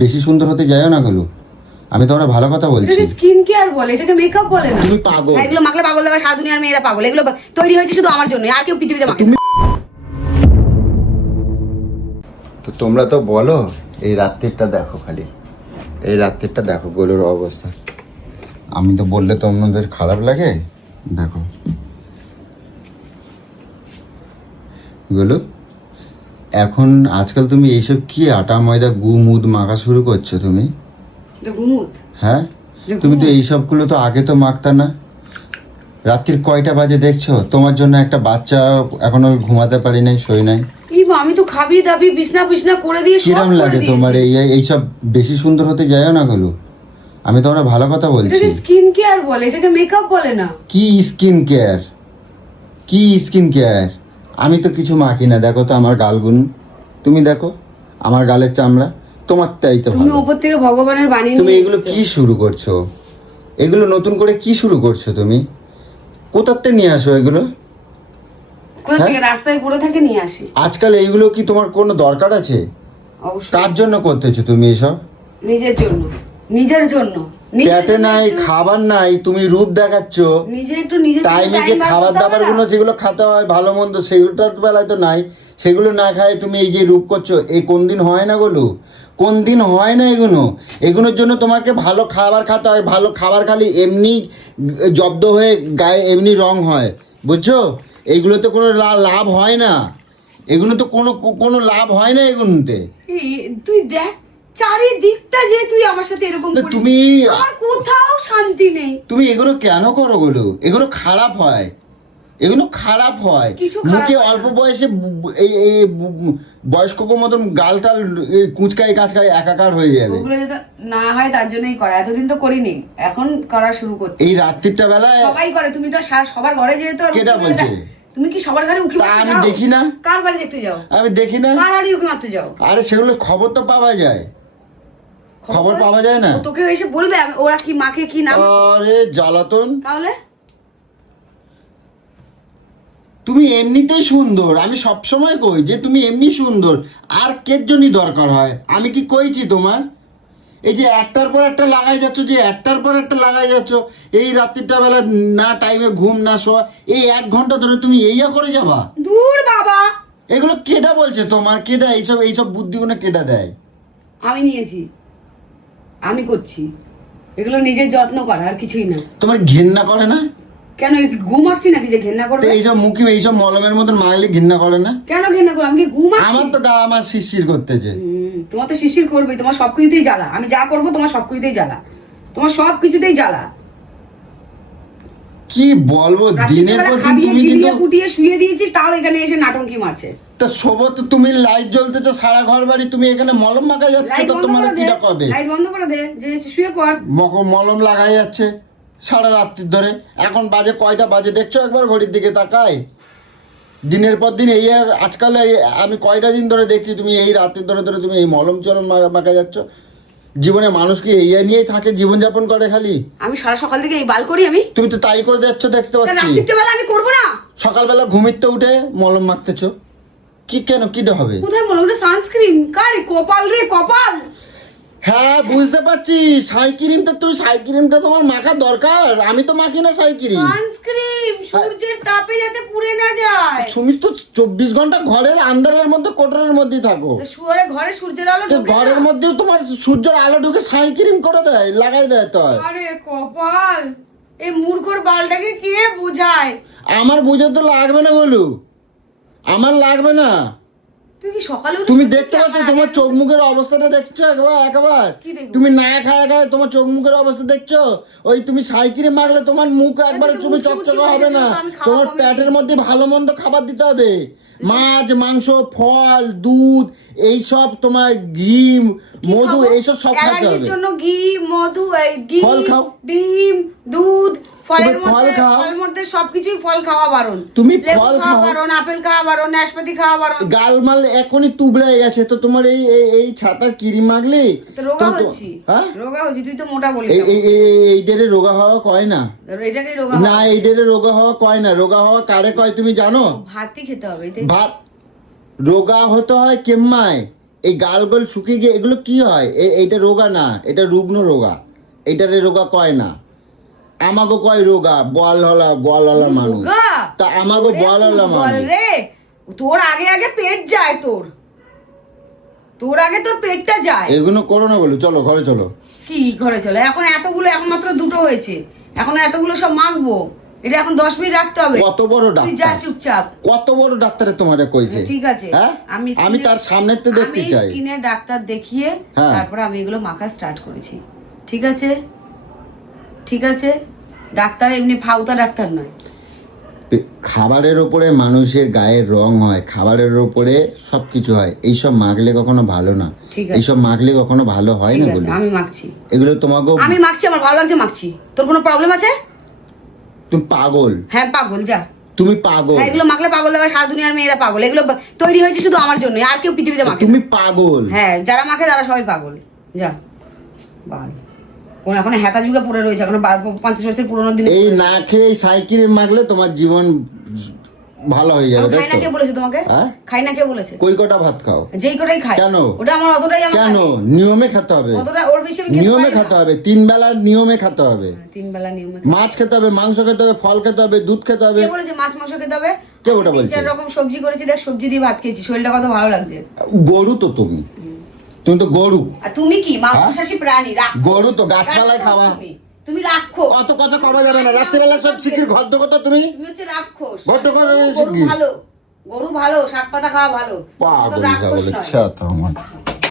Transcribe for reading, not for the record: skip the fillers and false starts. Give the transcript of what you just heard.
বেশি সুন্দর হতে যায়ও না গেলো। আমি তোমরা ভালো কথা বলছি। এটাকে স্কিন কেয়ার বলে, এটাকে মেকআপ বলে না। তুমি পাগল। এগুলো মাখলে পাগল দেবে, সারা দুনিয়ার মেয়েরা পাগল। এগুলো তৈরি হয়েছে শুধু আমার জন্য, আর কেউ পৃথিবীতে মাখে না। তো তোমরা তো বলো, এই রাত্রিটা দেখো, খালি এই রাত্রিটা দেখো গোলুর অবস্থা। আমি তো বললে তোমাদের খারাপ লাগে। দেখো গোলু, এখন আজকাল তুমি এইসব কি আটা ময়দা মুদ মাখা শুরু করছো তুমি? গুমুত? হ্যাঁ, তুমি তো এইসবগুলো তো আগে তো মাখতা না। রাত্রির কয়টা বাজে দেখছো? তোমার জন্য একটা বাচ্চা এখনো ঘুমাতে পারি নাই, শোয় নাই। আমি তো খাবি দাবি বিছনা বিছনা করে দিয়ে সব কিরম লাগে তোমার? এইসব বেশি সুন্দর হতে যায়ও না গেলো। আমি তোমরা ভালো কথা বলছি। এটাকে স্কিন কেয়ার বলে, এটাকে মেকআপ বলে না। কি স্কিন কেয়ার? কি স্কিন কেয়ার? আমি তো কিছু মাখি না। দেখো তো আমার গালগুন, তুমি দেখো আমার গালের চামড়া। তোমার তাই তো তুমি ভালো। উপর থেকে ভগবানের বাণী তুমি নিয়ে এগুলো এসেছো। কি শুরু করছো? এগুলো নতুন করে কি শুরু করছো তুমি? কোথাতে নিয়ে আসো এগুলো? কোথা থেকে? রাস্তায় পড়ে থাকে নিয়ে আসি। আজকাল এইগুলো কি তোমার কোনো দরকার আছে? অবশ্যই কার জন্য করতেছো তুমি এসব? নিজের জন্য, নিজের জন্য। পেটে নাই, খাবার নাই, তুমি রূপ দেখাচ্ছ। নিজে একটু নিজের টাইমে যে খাবার দাবার গুলো যেগুলো খেতে হয় ভালো মন্দ, সেগুলোটার বেলায় তো নাই। সেগুলো না খায় তুমি এই যে রূপ করছো, এই কোন দিন হয় না গুলো? কোন দিন হয় না এগুলো? এগুলোর জন্য তোমাকে ভালো খাবার খেতে হয়। ভালো খাবার খালি এমনি জব্দ হয়ে গায়ে এমনি রং হয়, বুঝছো? এইগুলোতে কোনো লাভ হয় না। এগুলো তো কোনো লাভ হয় না এগুলোতে। তুই দেখ চারিদিকটা যে তুই আমার সাথে এরকম না, করিস, তুমি আমার কোথাও শান্তি নেই। তুমি এগুলো কেন করো গুলো? এগুলো খারাপ হয়, এগুলো খারাপ হয়। কিছু খারাপ মুখে হয় না। অল্প বয়সে এই বয়স্ক মতন গালটাল কুচকাই কাচকাই একাকার হয়ে যাবে। ওগুলো যেটা না হয় তার জন্যই করা, এতদিন তো করিনি, এখন করা শুরু করছি। এই রাত্রিটা বেলায় সবাই করে, তুমি তো সবার ঘরে যেহেতু আর কেডা উঁকি বলছে? মারতে- তুমি কি সবার ঘরে উকি তা মারতে আমি যাও? দেখি না। কার বাড়ি দেখতে যাও? আমি দেখি না। কার বাড়ি উকি মারতে যাও? আরে সেগুলো খবর তো পাওয়া যায়। খবর পাওয়া যায় না? ও তোকে এসে বলবে ওরা কি মাকে কি না মাকে? আরে জ্বালাতন। তাহলে তুমি এমনিতেই সুন্দর। আমি সব সময় কই যে তুমি এমনি সুন্দর। আর কের জন্যই দরকার হয়? আমি কি কইছি তোমার? এই যে একটার পর একটা লাগাই যাচ্ছ, যে একটার পর একটা লাগাই যাচ্ছ, এই রাত্রিটা বেলা না টাইমে ঘুম না শোয়া, এই 1 ঘন্টা ধরে তুমি এইয়া করে যাবা? দূর বাবা। এগুলো কেডা বলছে তোমার? কেডা এইসব বুদ্ধিগুলো কেডা দেয়? আমি নিয়েছি, আমি করছি। এগুলো নিজের যত্ন করা, আর কিছুই না। তোমার ঘেন্না করে না? কেন ঘুম আসছি নাকি যে ঘেন্না করবে? এইসব মুখে এইসব মলমের মতন মাগলে ঘেন্না করে না? কেন ঘেন্না করবো? আমি কি ঘুম আসছি? আমার তো গা আমার শিরশির করতেছে। তোমার তো শিশির করবেই, তোমার সবকিছুতেই জ্বালা। আমি যা করবো তোমার সবকিছুতেই জ্বালা, তোমার সব কিছুতেই জ্বালা। কি বলবো, দিনের পর দিন তুমি কিন্তু কুটিয়ে শুয়ে দিয়েছিস, তাও এখানে এসে নাটঙ্কি মারছে। তা শোবো তো, তুমি লাইট জ্বলতেছে সারা ঘর বাড়ি, তুমি এখানে মলম মাখা যাচ্ছে, লাইট তো বন্ধ তোমার করে দে, কিটা কবে? লাইট বন্ধ করে দে, যে শুয়ে পড়। মলম লাগাই যাচ্ছে সারা রাত্রি ধরে। এখন বাজে কয়টা বাজে দেখছো একবার ঘড়ির দিকে তাকায়? দিনের পর দিন এই আজকাল আমি কয়টা দিন ধরে দেখছি তুমি এই রাত্রি ধরে ধরে তুমি এই মলম চলম মাখা যাচ্ছ। জীবনে মানুষ কি এই নিয়েই থাকে, জীবনযাপন করে খালি? আমি সারা সকাল থেকে এই বাল করি আমি। তুমি তো তাই করে যাচ্ছ, দেখতে পাচ্ছি। রাত্রিবেলা আমি করবো না? সকালবেলা ঘুমিতে উঠে মলম মাখতেছো, কি কেন? কিটা হবে? কোথায় বলো? ওটা সানস্ক্রিন। কারে কপাল রে কপাল। হ্যাঁ বুঝতে পারছি, সাইক্রিমটা তুমি সাইক্রিমটা তোমার মাখা দরকার। আমি তো মাখি না সাইক্রিম। সানস্ক্রিন সূর্যের তাপে যাতে পুড়ে না যায়। তুমি তো 24 ঘন্টা ঘরের আন্ধারের মধ্যে কোটরের মধ্যেই থাকো। শুয়ারে ঘরে সূর্যের আলো তো ঢোকে না? ঘরের মধ্যেও তোমার সূর্যের আলো ঢুকে সাইক্রিম করে দেয়, লাগাই দেয়। তো আরে কপাল, এই মূর্খর বালটাকে কে বোঝায়? আমার বুঝাতে লাগবে না বলু, আমার লাগবে না। তুই কি সকালে তুমি দেখতে পাচ্ছ তোমার চোখ মুখের অবস্থাটা দেখছো একবার? কি দেখবো? তুমি না খায় খায় তোমার চোখ মুখের অবস্থা দেখছো? ওই তুমি সাইক্রিম মাখলে তোমার মুখ একবার তুমি চকচকে হবে না। তোমার পেটের মধ্যে ভালো মন্দ খাবার দিতে হবে। মাছ মাংস ফল দুধ এইসব, তোমার ঘি মধু এইসব সব খেতে অ্যালার্জির হবে। জন্য ঘি মধু ঘি ফল খাও। ডিম দুধ ফলের তুমি ফল মধ্যে খাও। ফলের মধ্যে সবকিছুই ফল খাওয়া বারণ। তুমি লেবু ফল খাওয়া খাও। বারণ, আপেল খাওয়া বারণ, নাশপাতি খাওয়া বারণ। গালমাল এখনই তুবড়ে গেছে তো তোমার এই এই ছাতার কিরিম মাগলে তো রোগা হচ্ছি। হ্যাঁ রোগা হচ্ছি, তুই তো মোটা বলিস। এই ডেরে রোগা হওয়া কয় না। এটাকে রোগা না, এই ডেরে রোগা হওয়া কয় না। রোগা হওয়া কারে কয় তুমি জানো? ভাতই খেতে হবে। ভাত রোগা হতে হয় কেম্মায়, এই গাল গোল শুকিয়ে গিয়ে এগুলো কি হয়? এইটা রোগা না, এটা রুগ্ন রোগা, এটারে রোগা কয় না। আমাকে কয় রোগা, বলওয়ালা মানুষ। রোগা? তা আমাকে ওরে বলওয়ালা ফুটবল মানুষ। রে, তোর আগে আগে পেট যায়, তোর আগে তোর পেটটা যায়। এগুলো করো না বলো, চলো ঘরে চলো। কি ঘরে চলে? এখন এতগুলো, এখন মাত্র 2টো হয়েছে, এখন এতগুলো সব মাখবো, এটা এখন 10 মিনিট রাখতে হবে। কত বড় তুই যা ডাক্তার, চুপচাপ। কত বড় ডাক্তারে তোমারে কইছে? ঠিক আছে, হ্যাঁ? আমি স্কিনে- তার সামনে তো দেখতে আমি চাই। স্কিনে ডাক্তার দেখিয়ে হ্যাঁ। তারপরে আমি এগুলো মাখা স্টার্ট করেছি। ঠিক আছে, ঠিক আছে, ডাক্তার এমনি ফাউতা ডাক্তার নয়। খাবারের ওপরে মানুষের গায়ের রং হয়, খাবারের ওপরে সবকিছু হয়। এইসব মাখলে কখনো ভালো না, ঠিক আছে। এইসব মাখলে কখনো ভালো হয় ঠিক না আছে, বলে। আমি মাখছি, এগুলো তোমাকে, আমি মাখছি, আমার ভালো লাগছে মাখছি। তোর কোনো প্রবলেম আছে? তুমি পাগল, হ্যাঁ পাগল, যা। তুমি পাগল, হ্যাঁ, এগুলো মাখলে পাগল হবে, সারা দুনিয়ার মেয়েরা পাগল। এগুলো তৈরি হয়েছে শুধু আমার জন্য, আর কেউ পৃথিবীতে মাখে না। তুমি পাগল। হ্যাঁ, যারা মাখে তারা সবাই পাগল, যা। বাল, কোন এখন হেতা যুগে পড়ে রয়েছে, এখন 50 বছর পুরোনো দিন। এই না খেয়ে সাইকেল মাখলে তোমার জীবন ভালো হয়ে যাবে, তাই খাই না তো? কে বলেছে তোমাকে? হ্যাঁ? খাই না কে বলেছে? কই কটা ভাত খাও? যেই কটাই খাই। কেন? ওটা আমার অতটাই আমার কেন? খাই। নিয়মে খেতে হবে, অতটা ওর বেশি আমি খেতে নিয়মে পারি না। খেতে হবে, 3 বেলা নিয়মে খেতে হবে। 3 বেলা নিয়মে। মাছ খেতে হবে, মাংস খেতে হবে, ফল খেতে হবে, দুধ খেতে হবে। কে বলেছে মাছ মাংস খেতে হবে? কে ওটা বলছে? 3-4 রকম সবজি করেছি, দেখ সবজি দিয়ে ভাত খেয়েছি, শরীরটা কত ভালো লাগছে। গরু তো তুমি, তুমি তো গরু। আর তুমি কি মাংসাশী হ্যাঁ? প্রাণী? রাক্ষস। গরু তো গাছপালায় রাক্ষস খাওয়া। তুমি রাক্ষস। অত কথা কবা যাবে না, রাত্রিবেলা সব শিখির ঘর তো কথা তুমি। তুমি হচ্ছে রাক্ষস। ঘট্ট করে গরু শিখি। ভালো, গরু ভালো, শাক পাতা খাওয়া ভালো। তুমি তো পাগল রাক্ষস বলে নয়। ছাতা আমার।